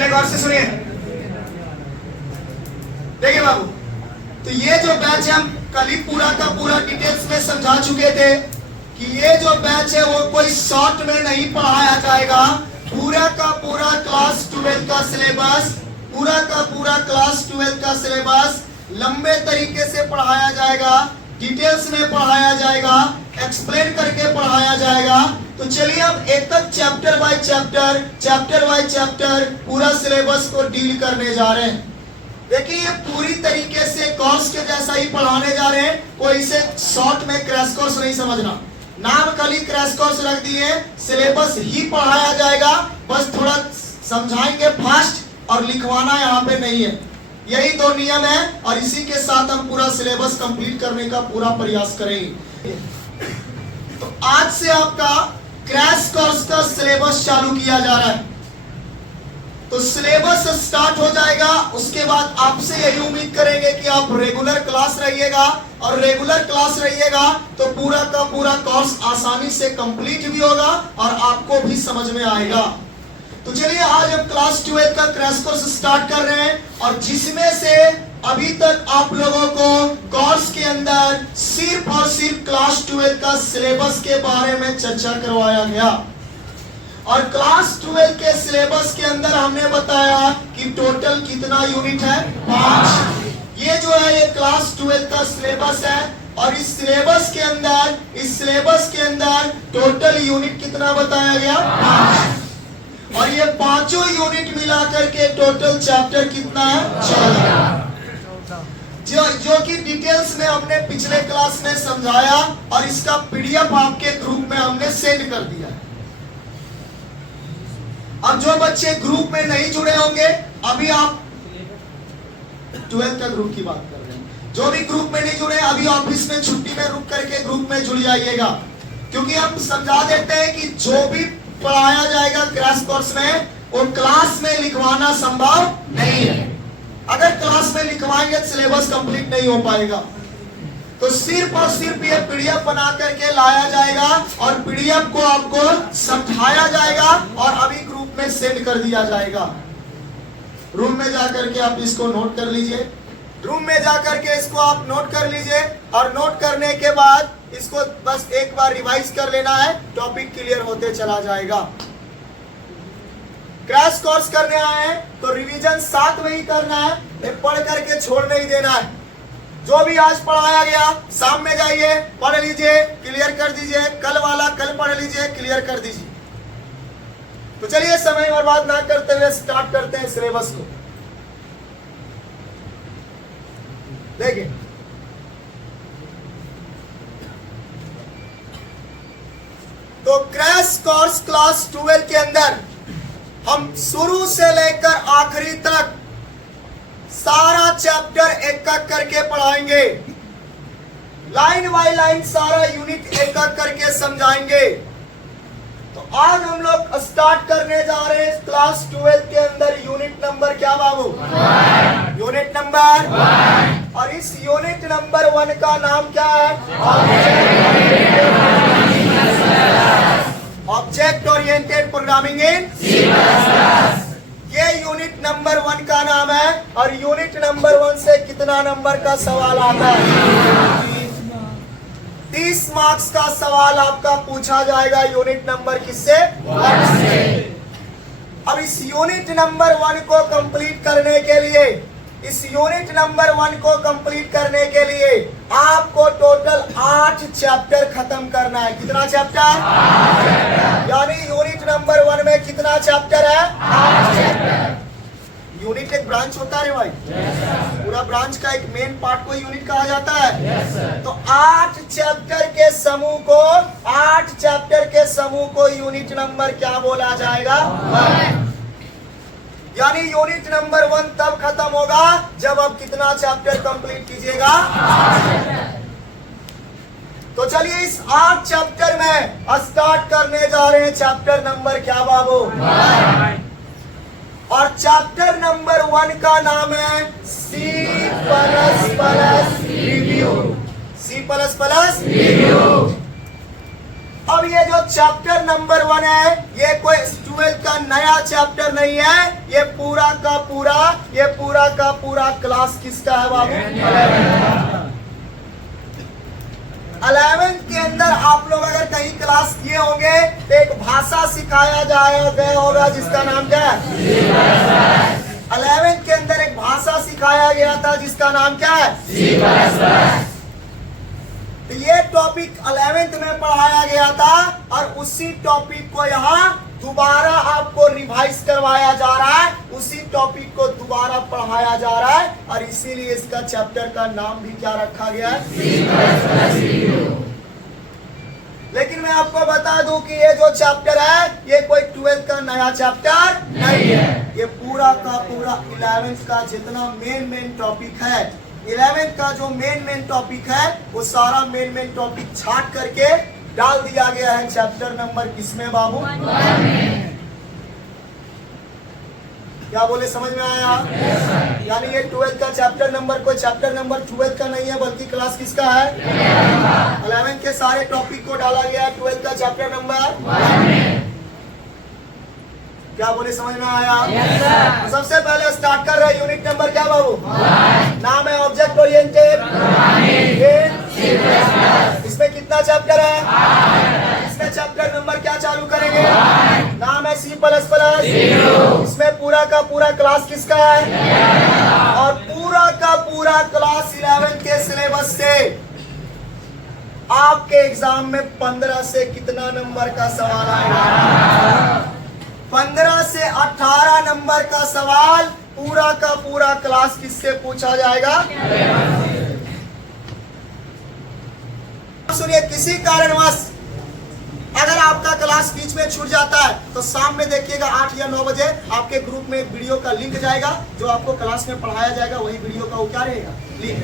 पहले गौर से सुनिए। देखिए बाबू, तो ये जो बैच है हम कल ही पूरा का पूरा डिटेल्स में समझा चुके थे कि ये जो बैच है वो कोई शॉर्ट में नहीं पढ़ाया जाएगा। पूरा का पूरा क्लास 12 का सिलेबस, पूरा का पूरा क्लास 12 का सिलेबस लंबे तरीके से पढ़ाया जाएगा, डिटेल्स में पढ़ाया जाएगा, एक्सप्लेन करके पढ़ाया जाएगा। तो चलिए अब एक तक चैप्टर बाय चैप्टर पूरा सिलेबस को डील करने जा रहे हैं। देखिए ये पूरी तरीके से कोर्स के जैसा ही पढ़ाने जा रहे हैं, कोई इसे शॉर्ट में क्रैश कोर्स नहीं समझना। नाम कल ही क्रैश कोर्स रख दिए, सिलेबस ही पढ़ाया जाएगा, बस थोड़ा समझाएंगे फास्ट और लिखवाना यहाँ पे नहीं है। यही दो नियम है और इसी के साथ हम पूरा सिलेबस कंप्लीट करने का पूरा प्रयास करेंगे। तो आज से आपका क्रैश कोर्स का सिलेबस चालू किया जा रहा है। तो सिलेबस स्टार्ट हो जाएगा, उसके बाद आपसे यही उम्मीद करेंगे कि आप रेगुलर क्लास रहिएगा, और रेगुलर क्लास रहिएगा तो पूरा का पूरा कोर्स आसानी से कंप्लीट भी होगा और आपको भी समझ में आएगा। तो चलिए आज हम क्लास 12 का क्रैश कोर्स स्टार्ट कर रहे हैं, और जिसमें से अभी तक आप लोगों को कोर्स के अंदर सिर्फ और सिर्फ क्लास 12 का सिलेबस के बारे में चर्चा करवाया गया। और क्लास 12 के सिलेबस के अंदर हमने बताया कि टोटल कितना यूनिट है, 5। ये जो है ये क्लास 12 का सिलेबस है, और इस सिलेबस के अंदर टोटल यूनिट कितना बताया गया, 5। और ये पांचों यूनिट मिलाकर के टोटल चैप्टर कितना है, 14। जो कि डिटेल्स में हमने पिछले क्लास में समझाया, और इसका पीडीएफ आपके ग्रुप में हमने सेंड कर दिया। अब जो बच्चे ग्रुप में नहीं जुड़े होंगे, अभी आप 12 का ग्रुप की बात कर रहे हैं, जो भी ग्रुप में नहीं जुड़े अभी ऑफिस में छुट्टी में रुक करके ग्रुप में जुड़ जाइएगा, क्योंकि हम समझा देते हैं कि जो भी पढ़ाया जाएगा क्रैश कोर्स में वो क्लास में लिखवाना संभव नहीं है। अगर क्लास में लिखवाएंगे तो सिलेबस कंप्लीट नहीं हो पाएगा। तो सिर्फ और सिर्फ ये पीडीएफ बना करके लाया जाएगा, और पीडीएफ को आपको समझाया जाएगा और अभी ग्रुप में सेंड कर दिया जाएगा। रूम में जाकर के आप इसको नोट कर लीजिए, रूम में जाकर के इसको आप नोट कर लीजिए, और नोट करने के बाद इसको बस एक बार रिवाइज कर लेना है, टॉपिक क्लियर होते चला जाएगा। क्रैश कोर्स करने आए हैं तो रिवीजन साथ में ही करना है, पढ़ करके छोड़ नहीं देना है। जो भी आज पढ़ाया गया शाम में जाइए पढ़ लीजिए, क्लियर कर दीजिए, कल वाला कल पढ़ लीजिए, क्लियर कर दीजिए। तो चलिए समय बर्बाद ना करते हुए स्टार्ट करते हैं सिलेबस को। देखिए तो क्रैश कोर्स क्लास 12 के अंदर हम शुरू से लेकर आखिरी तक सारा चैप्टर एक एक करके पढ़ाएंगे, लाइन बाय लाइन सारा यूनिट एक एक करके समझाएंगे। तो आज हम लोग स्टार्ट करने जा रहे हैं क्लास 12 के अंदर यूनिट नंबर क्या बाबू, यूनिट नंबर 1। और इस यूनिट नंबर 1 का नाम क्या है, ऑब्जेक्ट ओरिएंटेड प्रोग्रामिंग इन सी++। ये यूनिट नंबर 1 का नाम है, और यूनिट नंबर 1 से कितना नंबर का सवाल आता है, 30 मार्क्स का सवाल आपका पूछा जाएगा यूनिट नंबर किससे, 1 से। अब इस यूनिट नंबर 1 को कंप्लीट करने के लिए, इस यूनिट नंबर 1 को कंप्लीट करने के लिए आपको टोटल 8 चैप्टर खत्म करना है। कितना चैप्टर, 8 चैप्टर। यानी यूनिट नंबर 1 में कितना चैप्टर है, 8 चैप्टर। यूनिट एक ब्रांच होता है भाई, पूरा ब्रांच का एक मेन पार्ट को यूनिट कहा जाता है। तो 8 चैप्टर के समूह को, 8 चैप्टर के समूह को यूनिट नंबर क्या बोला जाएगा, 1। यानी यूनिट नंबर 1 तब खत्म होगा जब आप कितना चैप्टर कंप्लीट कीजिएगा, 8 चैप्टर। तो चलिए इस 8 चैप्टर में स्टार्ट करने जा रहे हैं चैप्टर नंबर क्या बाबू, 1। और चैप्टर नंबर 1 का नाम है C++ रिव्यू, C++ रिव्यू। अब ये जो चैप्टर नंबर 1 है, ये कोई 12th का नया चैप्टर नहीं है, ये पूरा का पूरा क्लास किसका है बाबू? 11th के अंदर आप लोग अगर कहीं क्लास किए होंगे तो एक भाषा सिखाया गया होगा जिसका नाम क्या है? 11th के अंदर एक भाषा सिखाया गया था जिसका नाम क्या है? तो ये टॉपिक 11th में पढ़ाया गया था और उसी टॉपिक को यहाँ दोबारा आपको रिवाइज करवाया जा रहा है, उसी टॉपिक को दोबारा पढ़ाया जा रहा है और इसीलिए इसका चैप्टर का नाम भी क्या रखा गया है? लेकिन मैं आपको बता दूं कि ये जो चैप्टर है ये कोई 12th का नया चैप्टर नहीं है, ये पूरा का पूरा 11th का जितना मेन टॉपिक है, 11th का जो मेन टॉपिक है वो सारा मेन टॉपिक छाट करके डाल दिया गया है चैप्टर नंबर किसमें बाबू? क्या बोले, समझ में आया? यानी ये 12th का चैप्टर नंबर कोई चैप्टर नंबर 12th का नहीं है बल्कि क्लास किसका है? 11th के सारे टॉपिक को डाला गया है 12th का चैप्टर नंबर। क्या बोले, समझ में आया? तो सबसे पहले स्टार्ट कर रहे हैं यूनिट नंबर क्या बाबू? नाम है ऑब्जेक्ट ओरिएंटेड। इसमें कितना चैप्टर है? इसमें चैप्टर नंबर क्या चालू करेंगे? नाम है C++। इसमें पूरा का पूरा क्लास किसका है? और पूरा का पूरा क्लास 11th के सिलेबस से आपके एग्जाम में 15 से कितना नंबर का सवाल आएगा? 15 से 18 नंबर का सवाल पूरा का पूरा क्लास किससे पूछा जाएगा? सुनिए, किसी कारणवश अगर आपका क्लास बीच में छूट जाता है तो शाम में देखिएगा 8 या 9 बजे आपके ग्रुप में एक वीडियो का लिंक जाएगा, जो आपको क्लास में पढ़ाया जाएगा, वही वीडियो का वो क्या रहेगा? लिंक।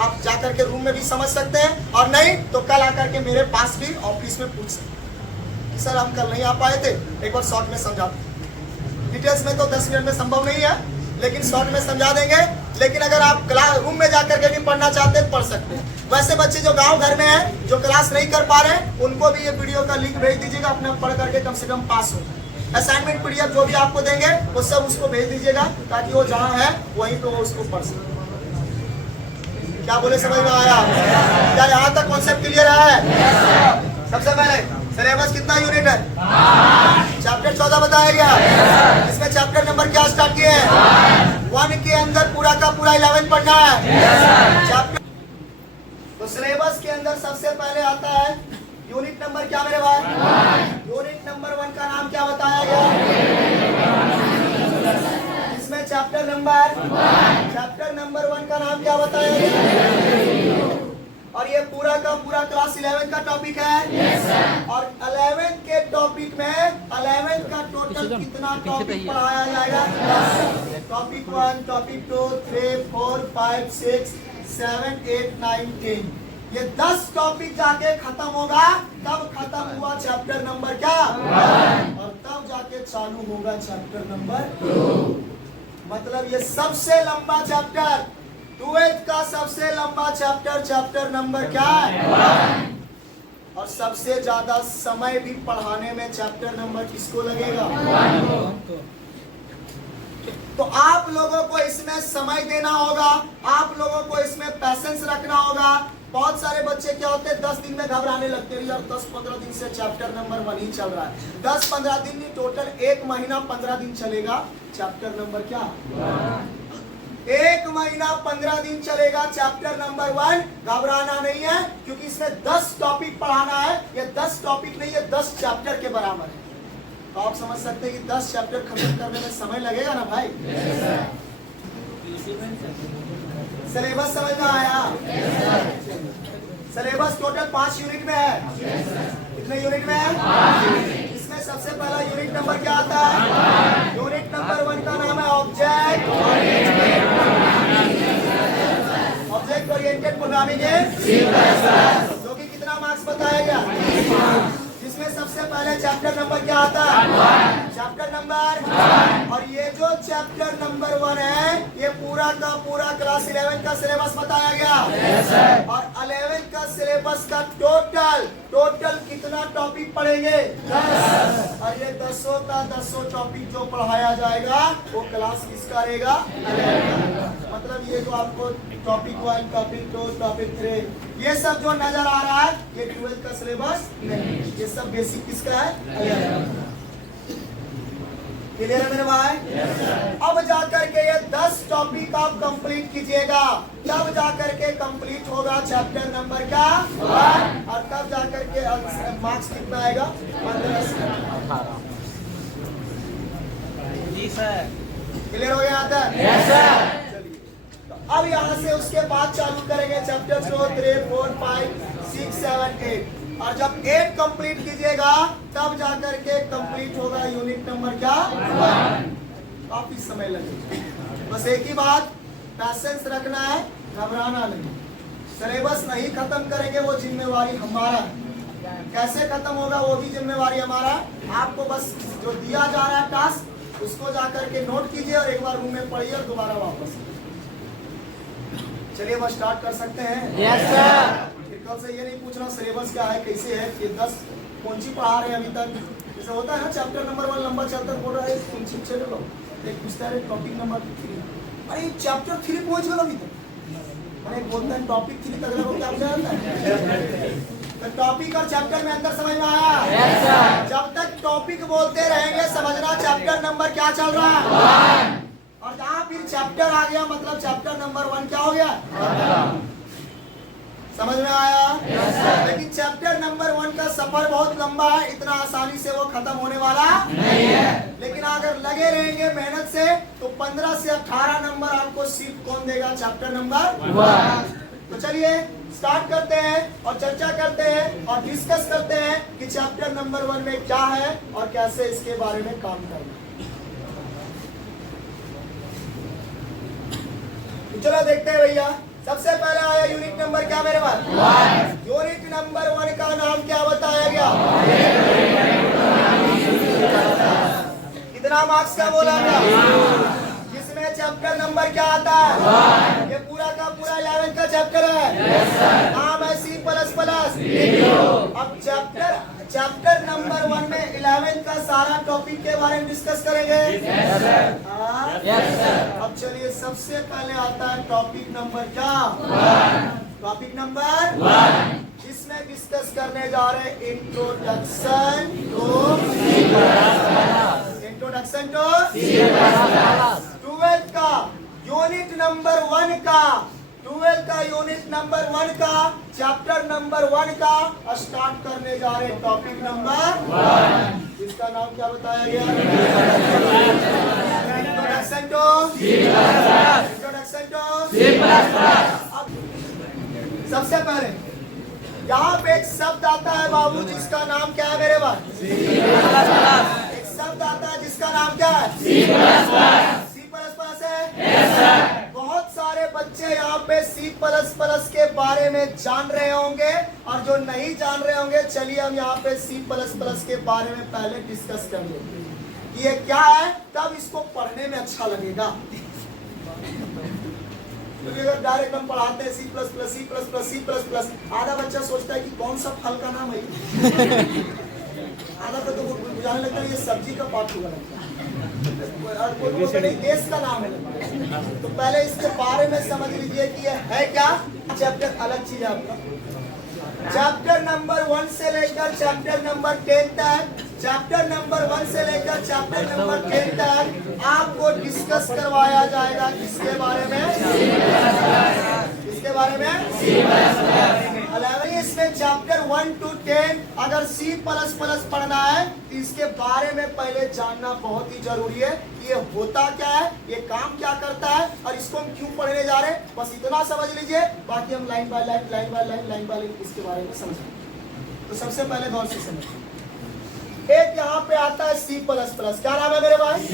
आप जाकर के रूम में भी समझ सकते हैं और नहीं तो कल आकर के मेरे पास भी ऑफिस में पूछ सकते हैं। सर हम कल नहीं आ पाए थे, एक बार शॉर्ट में समझा। डिटेल्स में तो 10 मिनट में संभव नहीं है, लेकिन शॉर्ट में समझा देंगे। लेकिन अगर आप क्लास रूम में जाकर के भी पढ़ना चाहते हैं पढ़ सकते हैं। वैसे बच्चे जो गांव घर में हैं, जो क्लास नहीं कर पा रहे हैं, उनको भी ये वीडियो का लिंक भेज दीजिएगा, अपना पढ़ करके कम से कम पास हो जाए। असाइनमेंट PDF जो भी आपको देंगे वो सब उसको भेज दीजिएगा ताकि वो जहाँ है वहीं पे वो उसको पढ़ सके। क्या बोले, समझ में आया? क्या यहाँ तक कॉन्सेप्ट क्लियर है? सबसे पहले सिलेबस कितना यूनिट है? चैप्टर 14 बताया गया। इसमें चैप्टर नंबर क्या स्टार्ट किए हैं? 1 के अंदर पूरा का पूरा 11 पढ़ना है। चैप्टर तो सिलेबस के अंदर सबसे पहले आता है यूनिट नंबर क्या मेरे भाई? यूनिट नंबर 1 का नाम क्या बताया गया? इसमें चैप्टर नंबर 1 का नाम क्या बताया गया? और ये पूरा का पूरा क्लास 11 का टॉपिक है। और 11 के टॉपिक में 11 का टोटल कितना टॉपिक पढ़ाया जाएगा? Topic 1, topic 2, 3, 4, 5, 6, 7, 8, 9, 10। ये 10 टॉपिक जाके खत्म होगा। तब खत्म हुआ चैप्टर नंबर क्या? और तब जाके चालू होगा चैप्टर नंबर 2। मतलब ये सबसे लंबा चैप्टर 12th का सबसे लंबा चैप्टर नंबर क्या है? और सबसे ज्यादा समय भी पढ़ाने में चैप्टर नंबर किसको लगेगा? तो आप लोगों को इसमें समय देना होगा, आप लोगों को इसमें पैसेंस रखना होगा। बहुत सारे बच्चे क्या होते हैं 10 दिन में घबराने लगते हैं, यार 10-15 दिन से चैप्टर नंबर 1 ही चल रहा है। 10-15 दिन नहीं, टोटल 1 महीना 15 दिन चलेगा चैप्टर नंबर क्या? 1 महीना 15 दिन चलेगा चैप्टर नंबर 1। घबराना नहीं है क्योंकि इसमें 10 टॉपिक पढ़ाना है। ये 10 टॉपिक नहीं, ये 10 चैप्टर के बराबर है। तो आप समझ सकते हैं कि 10 चैप्टर खत्म करने में समय लगेगा ना भाई? सिलेबस समझ में आया? सिलेबस टोटल 5 यूनिट में है। कितने यूनिट में है? इसमें सबसे पहला यूनिट नंबर क्या आता है? यूनिट नंबर 1 का नाम है ऑब्जेक्ट ओरिएंटेड प्रोग्रामिंग, जो कि कितना मार्क्स बताया गया? जिसमें सबसे पहले चैप्टर नंबर क्या आता है? Chapter number 1। और ये जो चैप्टर नंबर 1 है, ये पूरा का पूरा क्लास 11 का सिलेबस बताया गया। और 11 का सिलेबस का टोटल कितना टॉपिक पढ़ेंगे? 10। और ये 10 का 10 टॉपिक जो पढ़ाया जाएगा वो क्लास किसका रहेगा? 11। मतलब ये जो आपको टॉपिक 1, टॉपिक 2, टॉपिक 3 ये सब जो नजर आ रहा है, ये 12 का सिलेबस नहीं, ये सब बेसिक किसका है? 11। क्लियर है मेरे भाई? अब जाकर के ये 10 टॉपिक आप कंप्लीट कीजिएगा, तब जाकर के कंप्लीट होगा चैप्टर नंबर का 1। और तब जाकर के मार्क्स कितना आएगा? 15 से 18। जी सर। क्लियर हो गया? आता है? Yes sir. अब यहाँ से उसके बाद चालू करेंगे चैप्टर 2, 3, 4, 5, 6, 7, 8। और जब 8 कंप्लीट कीजिएगा तब जाकर के कंप्लीट होगा यूनिट नंबर क्या? 1। काफी समय लगेगा। बस एक ही बात, पैसेंस रखना है, घबराना नहीं। सिलेबस नहीं खत्म करेंगे वो जिम्मेवारी हमारा है। कैसे खत्म होगा वो भी जिम्मेवारी हमारा है। आपको बस जो दिया जा रहा है टास्क, उसको जाकर के नोट कीजिए और एक बार रूम में पढ़िए और दोबारा वापस। चलिए बस स्टार्ट कर सकते हैं? Yes sir. कल से ये नहीं पूछना सिलेबस क्या है, कैसे है, ये 10 कौन सी पढ़ा रहे हैं अभी तक। जैसे होता है ना चैप्टर नंबर 1 लंबा चलता बोल रहा है, कौन सी चलो एक पूछता है टॉपिक नंबर 3, अरे चैप्टर 3 पहुंच गया अभी तक। मैंने बोलता है टॉपिक 3 तक लोग क्या जानता है? तो टॉपिक और चैप्टर में अंतर समझ में आया? Yes sir. जब तक टॉपिक बोलते रहेंगे समझना चैप्टर नंबर क्या चल रहा है। 1। और जहाँ फिर चैप्टर आ गया मतलब चैप्टर नंबर 1 क्या हो गया? समझ में आया? लेकिन चैप्टर नंबर 1 का सफर बहुत लंबा है, इतना आसानी से वो खत्म होने वाला नहीं है। लेकिन अगर लगे रहेंगे मेहनत से तो 15 से 18 नंबर आपको सिर्फ कौन देगा? Chapter number 1। तो चलिए स्टार्ट करते हैं और चर्चा करते हैं और डिस्कस करते हैं कि चैप्टर नंबर 1 में क्या है और कैसे इसके बारे में काम करना। चलो देखते हैं भैया। सबसे पहले आया यूनिट नंबर क्या मेरे पास? 1। यूनिट नंबर 1 का नाम क्या बताया गया? कितना मार्क्स का बोला था? जिसमें चैप्टर नंबर क्या आता है? 1। ये पूरा का पूरा 11 का चैप्टर है। नाम है C++। अब चैप्टर नंबर 1 में 11 का सारा टॉपिक के बारे में डिस्कस करेंगे। अब चलिए सबसे पहले आता है टॉपिक नंबर क्या? 1। टॉपिक नंबर 1 जिसमें डिस्कस करने जा रहे हैं इंट्रोडक्शन टू ट्वेल्थ का यूनिट नंबर 1 का 12 का यूनिट नंबर 1 का चैप्टर नंबर 1 का स्टार्ट करने जा रहे टॉपिक नंबर 1 जिसका नाम क्या बताया गया? इंट्रोडक्शन टू सबसे पहले यहाँ पे एक शब्द आता है बाबू जिसका नाम क्या है मेरे पास? एक शब्द आता है जिसका नाम क्या है? C++ है। बहुत सारे बच्चे यहाँ पे C++ के बारे में जान रहे होंगे और जो नहीं जान रहे होंगे, चलिए हम यहाँ पे C++ के बारे में पहले डिस्कस कर लेंगे कि ये क्या है, तब इसको पढ़ने में अच्छा लगेगा। क्योंकि अगर डायरेक्ट हम पढ़ाते हैं C++, आधा बच्चा सोचता है कि कौन सा फल का नाम है, आधा तो बुझाने लगता है ये सब्जी का पार्ट होगा लगता है, देश का नाम है। तो पहले इसके बारे में समझ लीजिए कि ये है क्या। चैप्टर अलग चीज है आपका। चैप्टर नंबर 1 से लेकर चैप्टर नंबर 10 तक, चैप्टर नंबर 1 से लेकर चैप्टर नंबर 10 तक आपको डिस्कस करवाया जाएगा किसके बारे में? किसके बारे में? 11 इसमें चैप्टर 1 to 10 अगर C++ पढ़ना है तो इसके बारे में पहले जानना बहुत ही जरूरी है। ये होता क्या है, ये काम क्या करता है और इसको हम क्यों पढ़ने जा रहे हैं, बस इतना समझ लीजिए। बाकी हम लाइन बाय लाइन इसके बारे में समझेंगे। तो सबसे पहले गौर से समझिए, एक यहाँ पे आता है C++। क्या नाम है मेरे भाई? C++।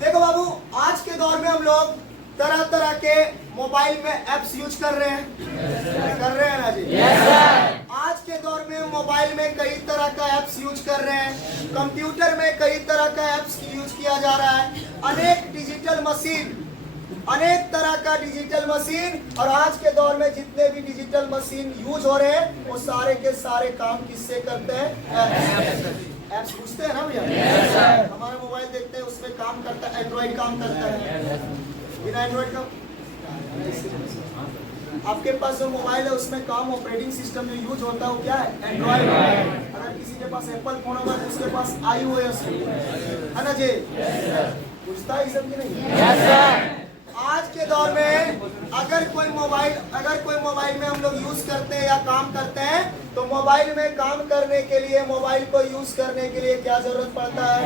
देखो बाबू, आज के दौर में हम लोग तरह तरह के मोबाइल में एप्स यूज कर रहे हैं, कर रहे हैं ना जी? आज के दौर दौर में मोबाइल में कई तरह का ऐप्स यूज कर रहे हैं, कंप्यूटर में कई तरह का ऐप्स यूज किया जा रहा है, अनेक तरह का डिजिटल मशीन। और आज के दौर में जितने भी डिजिटल मशीन यूज हो रहे हैं वो सारे के सारे काम किससे करते हैं? ऐप्स पूछते हैं ना भैया। हमारा मोबाइल देखते हैं उसमें काम करता है, एंड्रॉइड काम करता है। बिना एंड्रॉइड का आपके पास जो मोबाइल है उसमें काम ऑपरेटिंग सिस्टम जो यूज होता है वो क्या है? एंड्रॉइड। अगर किसी के पास एप्पल फोन होगा तो उसके पास iOS है ना जी? पूछता है सब की नहीं? आज के दौर में अगर कोई मोबाइल में हम लोग यूज करते हैं या काम करते हैं तो मोबाइल में काम करने के लिए, मोबाइल को यूज करने के लिए क्या जरूरत पड़ता है?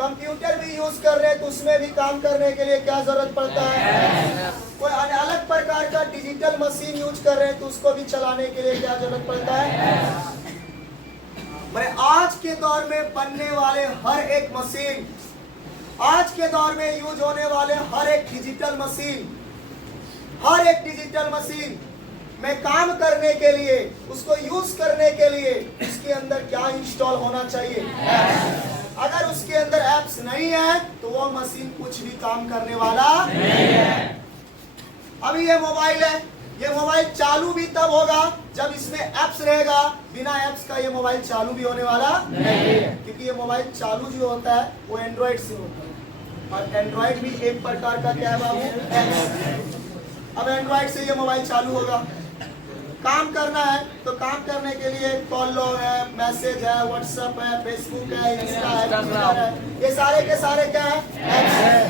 कंप्यूटर भी यूज कर रहे हैं तो उसमें भी काम करने के लिए क्या जरूरत पड़ता है? कोई अलग प्रकार का डिजिटल मशीन यूज कर रहे हैं तो उसको भी चलाने के लिए क्या जरूरत पड़ता है? भाई आज के दौर में बनने वाले हर एक मशीन, आज के दौर में यूज होने वाले हर एक डिजिटल मशीन में काम करने के लिए, उसको यूज करने के लिए उसके अंदर क्या इंस्टॉल होना चाहिए? अगर उसके अंदर ऐप्स नहीं है तो वो मशीन कुछ भी काम करने वाला नहीं है। अभी ये मोबाइल है, ये मोबाइल चालू भी तब होगा जब इसमें ऐप्स रहेगा, बिना ऐप्स का ये मोबाइल चालू भी होने वाला नहीं है। क्योंकि ये मोबाइल चालू जो होता है वो एंड्रॉइड से होता है, और एंड्रॉइड भी एक प्रकार का क्या है बाबू? ऐप्स। अब एंड्रॉइड से ये मोबाइल चालू होगा, काम करना है तो काम करने के लिए कॉल लॉग है, मैसेज है, व्हाट्सएप है, फेसबुक है, इंस्टा है, ट्विटर है, ये सारे के सारे क्या है? ऐप्स है।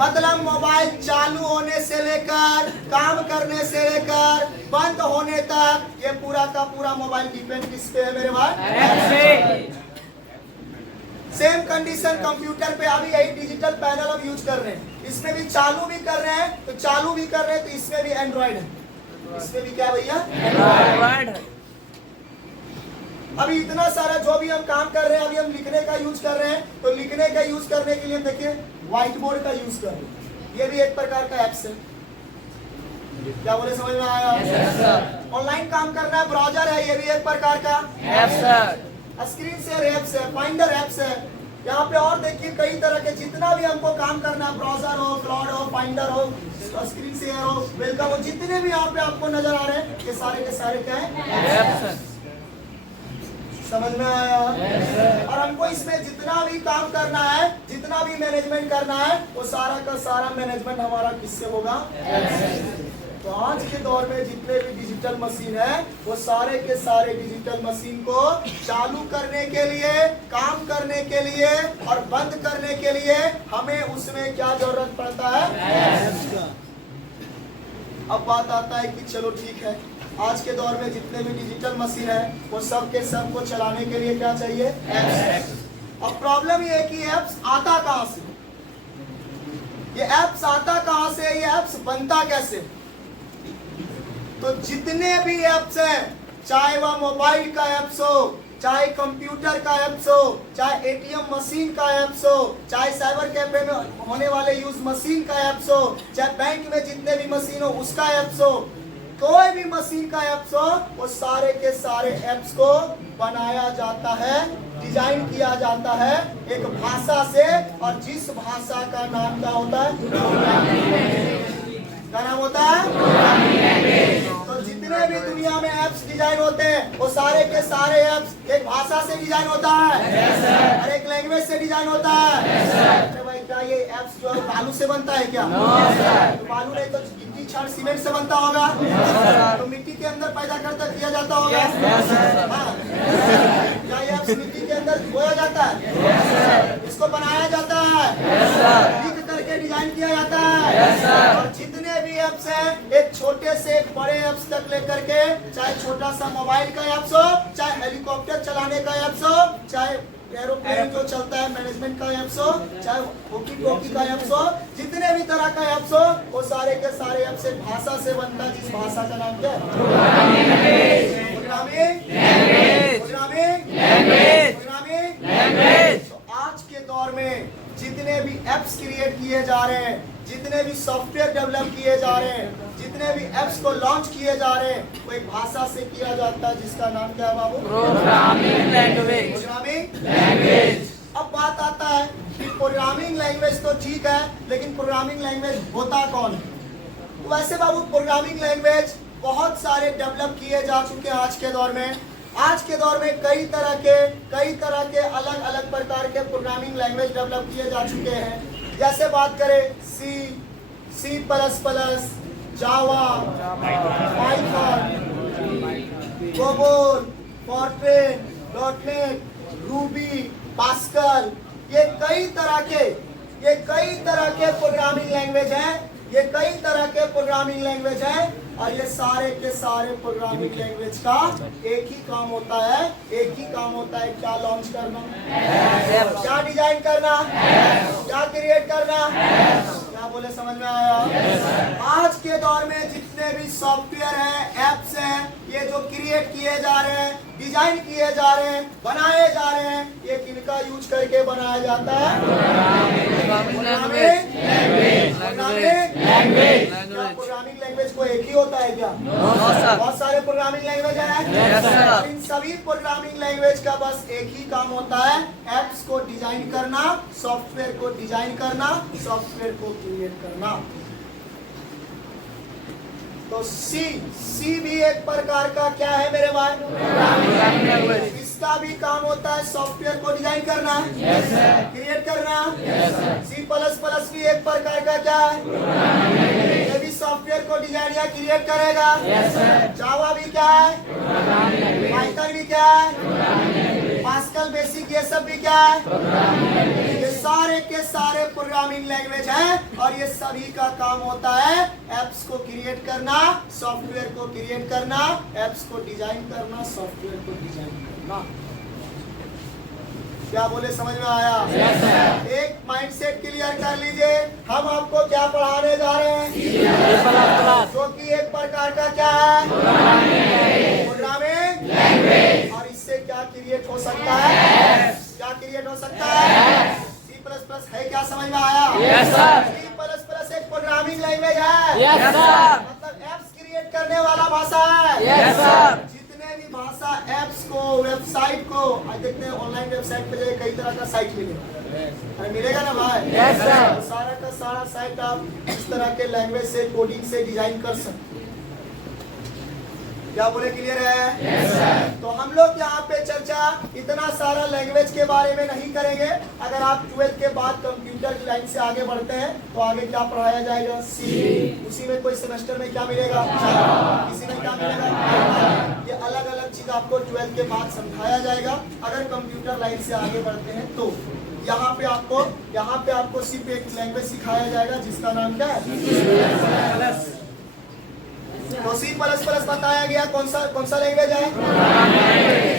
मतलब मोबाइल चालू होने से लेकर, काम करने से लेकर, बंद होने तक ये पूरा का पूरा मोबाइल डिपेंड किस पे है मेरे भाई? सेम कंडीशन कंप्यूटर पे। अभी यही डिजिटल पैनल हम यूज कर रहे हैं, इसमें भी चालू भी कर रहे हैं तो इसमें भी एंड्रॉइड है, इसमें भी क्या भैया? एंड्रॉइड है। अभी इतना सारा जो भी हम काम कर रहे हैं, अभी हम लिखने का यूज कर रहे हैं तो लिखने का यूज करने के लिए देखिए व्हाइट बोर्ड का यूज कर रहे हैं, ये भी एक प्रकार का ऐप्स है। क्या बोले, समझ में आया? ऑनलाइन काम करना है, ब्राउजर है, ये भी एक प्रकार का ऐप्स है। स्क्रीन शेयर ऐप्स है, फाइंडर ऐप्स है। यहाँ पे और देखिए कई तरह के जितना भी हमको काम करना है, ब्राउजर हो, क्लाउड हो, फाइंडर हो, स्क्रीन शेयर हो, वेलकम हो, जितने भी यहाँ पे आपको नजर आ रहे हैं ये सारे के सारे क्या है? समझ में आया? और हमको इसमें जितना भी काम करना है, जितना भी मैनेजमेंट करना है, वो सारा का सारा मैनेजमेंट हमारा किससे होगा? तो आज के दौर में जितने भी डिजिटल मशीन है वो सारे के सारे डिजिटल मशीन को चालू करने के लिए, काम करने के लिए और बंद करने के लिए हमें उसमें क्या जरूरत पड़ता है? अब बात आता है कि चलो ठीक है, आज के दौर में जितने भी डिजिटल मशीन है वो सब के सब को चलाने के लिए क्या चाहिए? ऐप्स। अब प्रॉब्लम ये है कि ऐप्स आता कहां से? ये ऐप्स आता कहां से? ये ऐप्स बनता कैसे? तो जितने भी ऐप्स हैं, चाहे वह मोबाइल का ऐप्स हो, चाहे कंप्यूटर का ऐप्स हो, चाहे एटीएम मशीन का ऐप्स हो, चाहे साइबर कैफे में होने वाले यूज मशीन का ऐप्स हो, चाहे बैंक में जितने भी मशीन हो उसका ऐप्स हो, कोई भी मशीन का ऐप्स हो, वो सारे के सारे ऐप्स को बनाया जाता है, डिजाइन किया जाता है एक भाषा से, और जिस भाषा का नाम क्या होता है? क्या नाम होता है? तो जितने भी दुनिया में ऐप्स डिजाइन होते हैं वो सारे के सारे ऐप्स एक भाषा से डिजाइन होता है, और एक लैंग्वेज से डिजाइन होता है। अरे भाई क्या ये ऐप्स जो है बालू से बनता है क्या? तो बालू नहीं तो गिट्टी छड़ सीमेंट से बनता होगा, तो मिट्टी के अंदर पैदा करता किया जाता होगा। क्या ये ऐप्स मिट्टी के अंदर बोया जाता है? इसको बनाया जाता है, लिख करके डिजाइन किया जाता है। और जितने भी ऐप्स हैं, एक छोटे से एक बड़े ऐप्स तक लेकर के, चाहे छोटा सा मोबाइल का ऐप्स हो, चाहे हेलीकॉप्टर चलाने का ऐप्स हो, चाहे एरोप्लेन जो चलता है मैनेजमेंट का ऐप्स हो, चाहे हॉकी टॉकी का ऐप्स हो, जितने भी तरह का ऐप्स हो वो सारे के सारे ऐप्स एक भाषा से बनता है, जिस भाषा का नाम क्या है? Programming language. तो आज के दौर में जितने भी एप्स क्रिएट किए जा रहे हैं, जितने भी सॉफ्टवेयर डेवलप किए जा रहे हैं, जितने भी एप्स को लॉन्च किए जा रहे हैं, वो एक भाषा से किया जाता है जिसका नाम क्या है बाबू? Programming language. Programming language. अब बात आता है कि प्रोग्रामिंग लैंग्वेज तो ठीक है, लेकिन प्रोग्रामिंग लैंग्वेज होता कौन है? वैसे बाबू प्रोग्रामिंग लैंग्वेज बहुत सारे डेवलप किए जा चुके हैं आज के दौर में। आज के दौर में कई तरह के अलग अलग प्रकार के प्रोग्रामिंग लैंग्वेज डेवलप किए जा चुके हैं। जैसे बात करें C plus plus, Java, Python, COBOL, Fortran, dot net, Ruby, Pascal, ये कई तरह के प्रोग्रामिंग लैंग्वेज हैं। ये कई तरह के प्रोग्रामिंग लैंग्वेज हैं और ये सारे के सारे प्रोग्रामिंग लैंग्वेज का एक ही काम होता है, क्या लॉन्च करना, क्या डिजाइन करना, क्या क्रिएट करना। क्या बोले, समझ में आया? आज के दौर में जितने भी सॉफ्टवेयर हैं, एप्स हैं, ये जो क्रिएट किए जा रहे हैं, डिजाइन किए जा रहे हैं, बनाए जा रहे हैं, ये किनका यूज करके बनाया जाता है? प्रोग्रामिंग लैंग्वेज को एक ही होता है क्या? बहुत सारे प्रोग्रामिंग लैंग्वेज हैं। इन सभी प्रोग्रामिंग लैंग्वेज का बस एक ही काम होता है, एप्स को डिजाइन करना, सॉफ्टवेयर को डिजाइन करना, सॉफ्टवेयर को क्रिएट करना। तो सी भी एक प्रकार का क्या है मेरे भाई? Programming language. इसका भी काम होता है सॉफ्टवेयर को डिजाइन करना, क्रिएट करना। सी प्लस प्लस भी एक प्रकार का क्या है? ये भी सॉफ्टवेयर को डिजाइन या क्रिएट करेगा। जावा भी क्या है? पाइथन भी क्या है? पास्कल, बेसिक, ये सब भी क्या है? ये सारे के सारे प्रोग्रामिंग लैंग्वेज हैं और ये सभी का काम होता है एप्स को क्रिएट करना, सॉफ्टवेयर को क्रिएट करना, एप्स को डिजाइन करना, सॉफ्टवेयर को डिजाइन करना। क्या बोले, समझ में आया? एक माइंडसेट क्लियर कर लीजिए, हम आपको क्या पढ़ाने जा रहे हैं? जो कि एक प्रकार का क्या है? Programming language. और इससे क्या क्रिएट हो सकता है? क्या क्रिएट हो सकता है? सी प्लस प्लस है, क्या समझ में आया? सी प्लस प्लस एक प्रोग्रामिंग लैंग्वेज है। मतलब एप्स क्रिएट करने वाला भाषा है। जितने भी भाषा एप्स को, वेबसाइट को, आज देखते हैं ऑनलाइन वेबसाइट पे कई तरह का साइट मिलेगा, अरे मिलेगा ना भाई? सारा का सारा साइट आप इस तरह के लैंग्वेज से, कोडिंग से डिजाइन कर सकते। क्या बोले, क्लियर है? तो हम लोग यहाँ पे चर्चा इतना सारा लैंग्वेज के बारे में नहीं करेंगे। अगर आप 12th के बाद कंप्यूटर की लाइन से आगे बढ़ते हैं तो आगे क्या पढ़ाया जाएगा? सी। उसी में कोई सेमेस्टर में क्या मिलेगा? इसी में क्या मिलेगा? ये अलग अलग चीज आपको 12th के बाद समझाया जाएगा। अगर कंप्यूटर लाइन से आगे बढ़ते हैं तो यहाँ पे आपको सिर्फ एक लैंग्वेज सिखाया जाएगा जिसका नाम क्या है? तो सी प्लस प्लस बताया गया कौन सा लैंग्वेज है?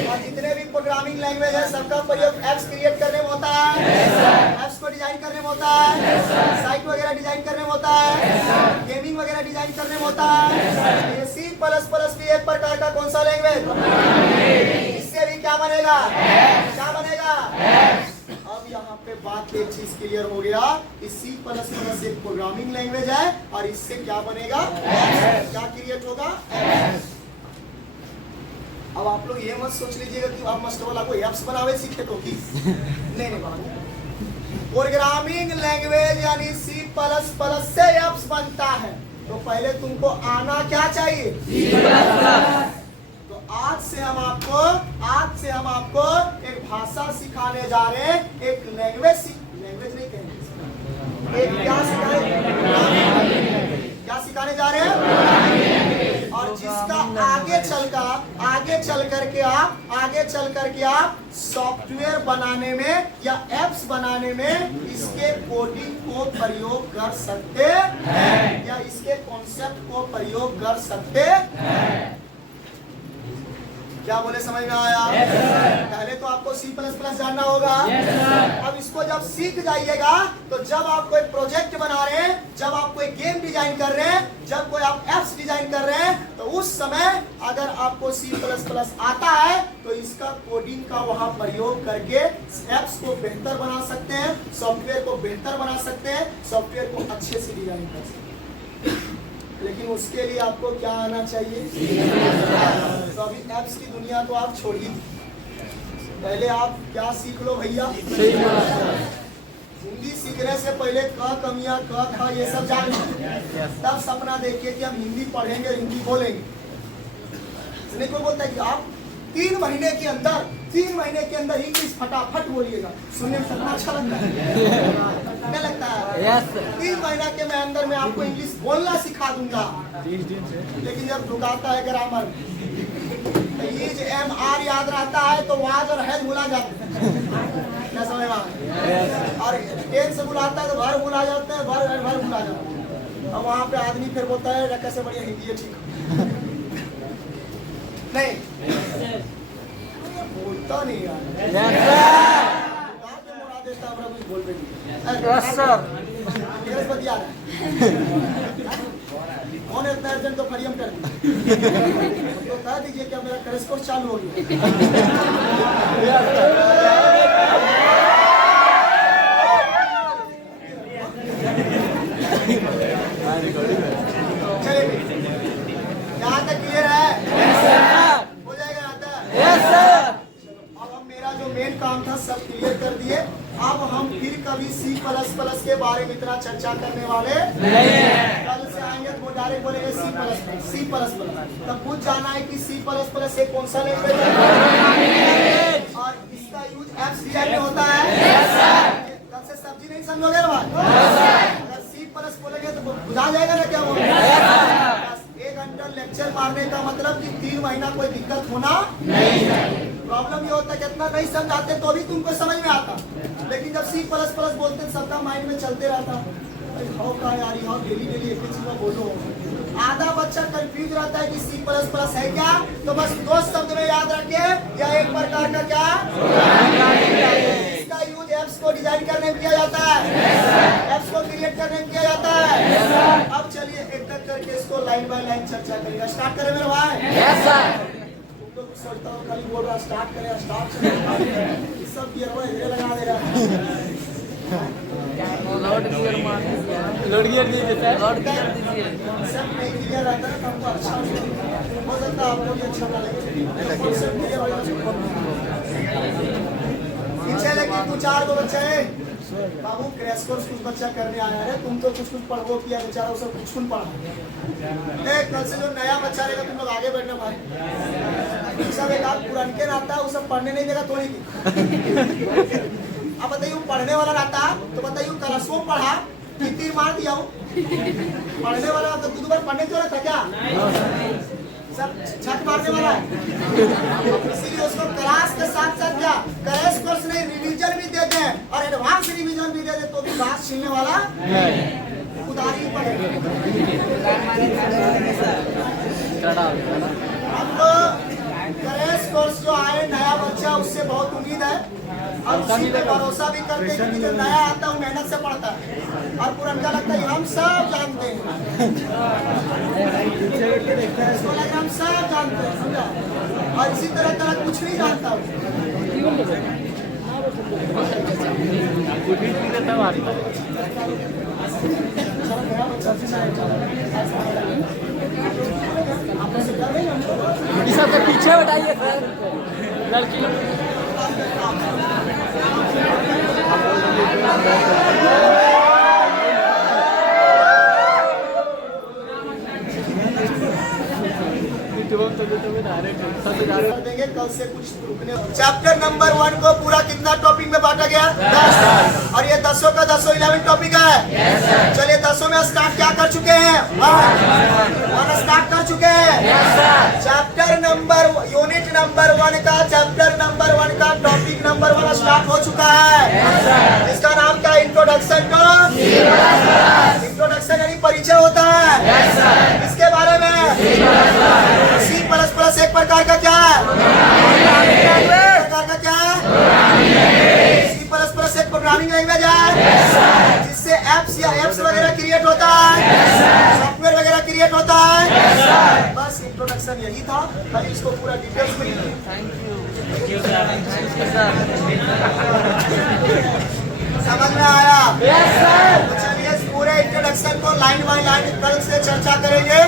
और जितने भी प्रोग्रामिंग लैंग्वेज है सबका प्रयोग एप्स क्रिएट करने में होता है, एप्स को डिजाइन करने में होता है, साइट वगैरह डिजाइन करने में होता है, गेमिंग वगैरह डिजाइन करने में होता है। ये सी प्लस प्लस भी एक प्रकार का कौन सा लैंग्वेज? इससे भी क्या बनेगा? क्या बनेगा? अब यहाँ पे बात एक चीज क्लियर हो गया कि सी प्लस प्लस एक प्रोग्रामिंग लैंग्वेज है और इससे क्या बनेगा? क्या क्रिएट होगा? अब आप लोग ये मत सोच लीजिएगा कि आप मास्टर वाला को एप्स बनावे सीखे तो की नहीं बाबू। प्रोग्रामिंग लैंग्वेज यानी सी प्लस प्लस से एप्स बनता है तो पहले तुमको आना क्या चाहिए? आज से हम आपको एक भाषा सिखाने जा रहे हैं, एक लैंग्वेज नहीं कहेंगे, एक क्या सिखाने जा रहे हैं? और जिसका आगे चल करके आप सॉफ्टवेयर बनाने में या एप्स बनाने में इसके कोडिंग को प्रयोग कर सकते हैं या इसके कॉन्सेप्ट को प्रयोग कर सकते हैं। क्या बोले, समझ में आया? पहले तो आपको C++ जानना होगा। अब इसको जब सीख जाइएगा तो जब आप कोई प्रोजेक्ट बना रहे हैं, जब आप कोई गेम डिजाइन कर रहे हैं, जब कोई आप एप्स डिजाइन कर रहे हैं, तो उस समय अगर आपको C++ आता है तो इसका कोडिंग का वहां प्रयोग करके एप्स को बेहतर बना सकते हैं, सॉफ्टवेयर को बेहतर बना सकते हैं, सॉफ्टवेयर को अच्छे से डिजाइन कर सकते हैं। लेकिन उसके लिए आपको क्या आना चाहिए? तो अभी एप्स की दुनिया तो आप छोड़िए, पहले आप क्या सीख लो भैया, हिंदी सीखने से पहले क कमियां क ख ये सब जान लीजिए, तब सपना देखिए कि हम हिंदी पढ़ेंगे, हिंदी बोलेंगे। नहीं कोई बोलता है कि आप 3 महीने के अंदर इंग्लिश फटाफट बोलिएगा, सुनने में कितना अच्छा लगता है, क्या लगता है? 3 महीना के मैं अंदर में आपको इंग्लिश बोलना सिखा दूंगा। लेकिन जब रुकाता है ग्रामर, इज एम आर याद रहता है तो वाज और हैज भुला जाते हैं, क्या समझ में? और टेंस से बुलाता है तो भर भुला जाते हैं, भर भुला जाते हैं। अब वहाँ पे आदमी फिर बोलता है कैसे बढ़िया हिंदी है, ठीक नहीं बोलता नहीं यार, मोड़ा देता हमारा कुछ बोल रही कौन इतना अर्जेंट तो फरियम कर तो कह दीजिए कि मेरा क्रैश कोर्स चालू हो गया। चलिए यहाँ तक क्लियर है? हो जाएगा यहाँ तक? अब हम मेरा जो मेन काम था सब क्लियर कर दिए। अब हम फिर कभी C++ के बारे में इतना चर्चा करने वाले नहीं हैं। कल से आएंगे तो डायरेक्ट बोलेंगे C++। तब पूछ जाना है कि C++ एक कौन सा लैंग्वेज है और इसका यूज एप्स डिजाइन में होता है। कल से सब्जी नहीं समझोगे ना बात? अगर C+ बोलेंगे तो बुझा जाएगा ना क्या बोलेंगे? 1 घंटा लेक्चर मारने का मतलब कि 3 महीना कोई दिक्कत होना नहीं है। प्रॉब्लम ये होता है कि इतना नहीं समझाते तो भी तुमको समझ में आता, लेकिन जब C++ बोलते सबका माइंड में चलते रहता हाउ का यार, हाउ डेली एक ही चीज में बोलो। आधा बच्चा कंफ्यूज रहता है कि C++ है क्या, तो बस 2 शब्द में याद रखिए, या एक प्रकार का क्या, इसका यूज एप्स को डिजाइन करने में किया जाता है, एप्स को क्रिएट करने में किया जाता है। अब चलिए एक एक करके इसको लाइन बाय लाइन चर्चा करेंगे। स्टार्ट करें मेरे भाई? सोचता हूँ खाली बोल रहा स्टार्ट करें, स्टार्ट सब गियर लगा दे रहा है। लोड गियर दीजिए सर, लोड गियर दीजिए। सब नहीं क्लियर रहता है तो हमको अच्छा हो सकता है, आपको भी अच्छा लगे। पीछे लेकिन 2-4 गो बच्चे हैं बाबू, क्रैश कोर्स कुछ बच्चा करने आया है, तुम तो कुछ पढ़ो किया, बेचारा उसे कुछ पढ़ा। कल से जो नया बच्चा रहेगा तुम लोग आगे बढ़ना भाई, सब एक आप पुराने रहता है, वो सब पढ़ने नहीं देगा थोड़ी की। अब बताइए पढ़ने वाला रहता तो बताइए क्लासों पढ़ा कि तीर मार दिया हो, पढ़ने वाला तो 2 बार पढ़ने क्यों रहता क्या, सब छक मारने वाला है। इसीलिए उसको क्लास के साथ साथ क्या क्रैश कोर्स नहीं रिवीजन भी देते हैं, और एडवांस रिवीजन भी दे दे तो भी बात छीनने वाला उधारी पड़ेगा। अब तो क्रैश कोर्स जो आए नया बच्चा उससे बहुत उम्मीद है, और उसी पे भरोसा भी करते हैं कि जो नया आता है मेहनत से पढ़ता है, और पुरनका लगता है हम सब जानते हैं, इसको लगा हम सब जानते हैं, समझा? और इसी तरह कुछ नहीं जानता हूँ। पीछे बताइए सर, लड़की देंगे कल से कुछ रुकने। चैप्टर नंबर 1 को पूरा कितना टॉपिक में बांटा गया? 10। और ये 10 का 10 11 टॉपिक है। चलिए 10 में स्टार्ट क्या कर चुके हैं? 1 स्टार्ट कर चुके हैं। चैप्टर नंबर यूनिट नंबर 1 का चैप्टर नंबर 1 का टॉपिक नंबर 1 स्टार्ट हो चुका है। इसका नाम क्या? इंट्रोडक्शन टू इंट्रोडक्शन यानी परिचय होता है। इसके बारे में C++ एक प्रकार का क्या है? लैंग्वेज है जिससे एप्स या एप्स वगैरह क्रिएट होता है, सॉफ्टवेयर वगैरह क्रिएट होता है। बस इंट्रोडक्शन यही था, खाली इसको पूरा डिटेल्स में समझ में आया? तो चलिए इस पूरे इंट्रोडक्शन को लाइन बाय लाइन कल से चर्चा करेंगे।